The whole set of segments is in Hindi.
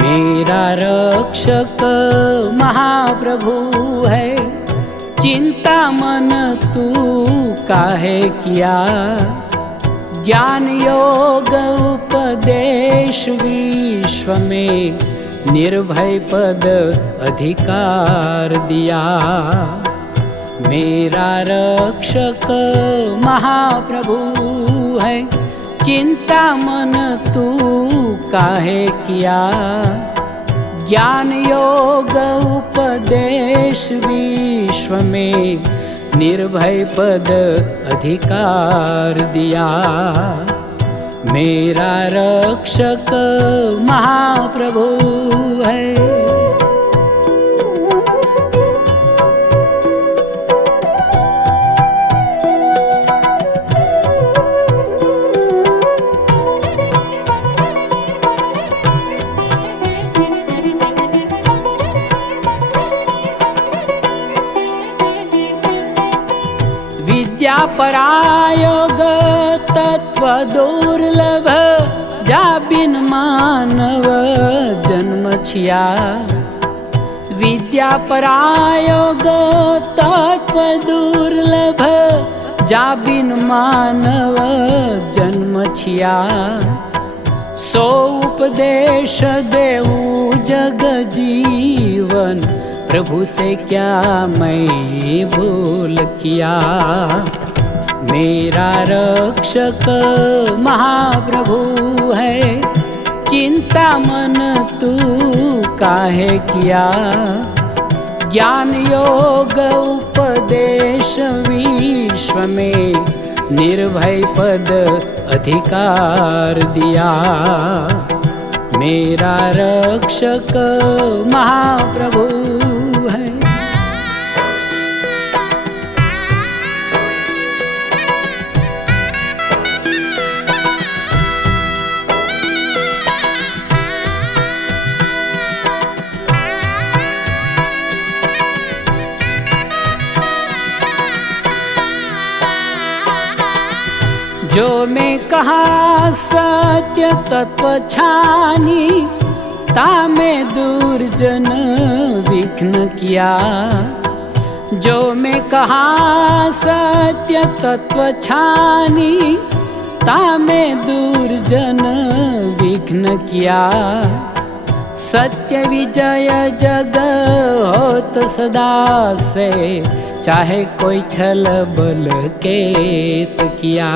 मेरा रक्षक महाप्रभु है, चिंता मन तू काहे किया। ज्ञान योग उपदेश विश्व में निर्भय पद अधिकार दिया। मेरा रक्षक महाप्रभु है, चिंता मन तू काहे किया। ज्ञान योग उपदेश विश्व में निर्भय पद अधिकार दिया। मेरा रक्षक महाप्रभु है। विद्या परायोग तत्व दुर्लभ, जा बिन मानव जन्म छिया। विद्या परायोग तत्व दुर्लभ, जा बिन मानव जन्म छिया। सो उपदेश देऊ जग जीवन, प्रभु से क्या मैं भूल किया। मेरा रक्षक महाप्रभु है, चिंता मन तू काहे किया। ज्ञान योग उपदेश विश्व में निर्भय पद अधिकार दिया। मेरा रक्षक महाप्रभु है। जो मैं कहा सत्य तत्व छानी, तामे दुर्जन विघ्न किया। जो मैं कहा सत्य तत्व छानी, तामे दुर्जन विघ्न किया। सत्य विजय जग होत सदा से, चाहे कोई छल बल केत किया।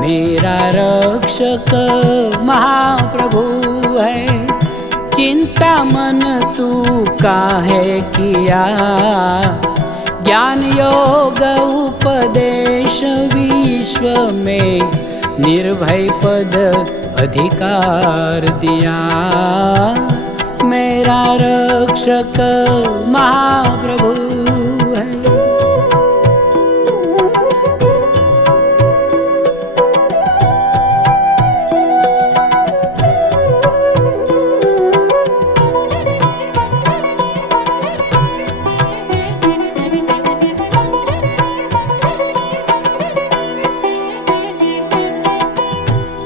मेरा रक्षक महाप्रभु है, चिंता मन तू काहे किया। ज्ञान योग उपदेश विश्व में निर्भय पद अधिकार दिया। मेरा रक्षक महाप्रभु है।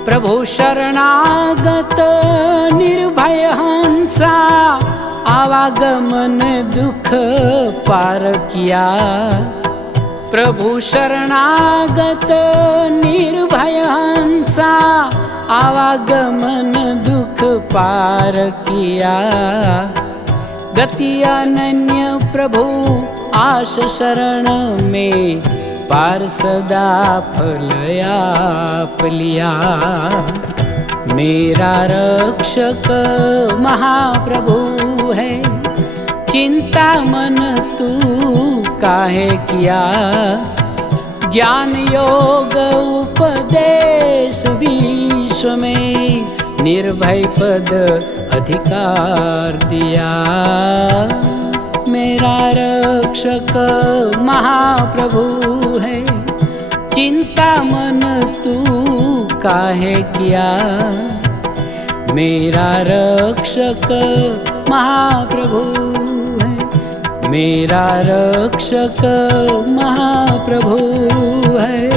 प्रभु शरणागत निर्भय हंसा, आवागमन दुख पार किया। प्रभु शरणागत निर्भय हंसा, आवागमन दुख पार किया। गति अनन्य प्रभु आश शरण में, पार सदा फल आप लिया। मेरा रक्षक महाप्रभु है, चिंता मन तू काहे किया। ज्ञान योग उपदेश विश्व में निर्भय पद अधिकार दिया। मेरा रक्षक महाप्रभु है, चिंता मन तू काहे किया। मेरा रक्षक महाप्रभु है, मेरा रक्षक महाप्रभु है।